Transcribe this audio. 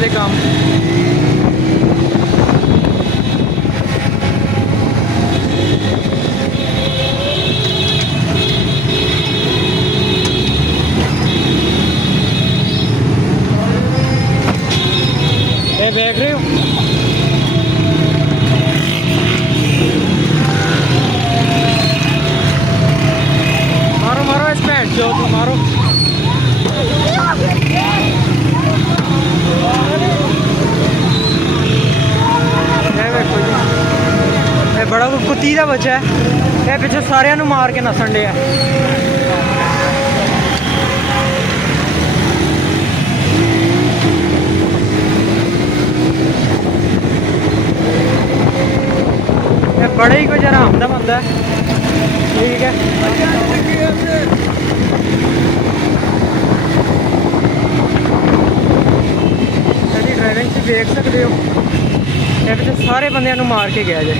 ਦੇ ਕੰਮ। ਇਹ ਦੇਖ ਰਹੇ ਹੋ, मारो मारो इस भैन चो तो मारो। देखो जी, ये बड़ा कुत्ती का बच्चा है, ये पिछले सारिया मार के नसन डे। ये बड़ा ही कुछ आराम का बंदा है, ठीक है। ड्राइविंग से देख सकते हो, ये सारे बंदियां मार के गया जे।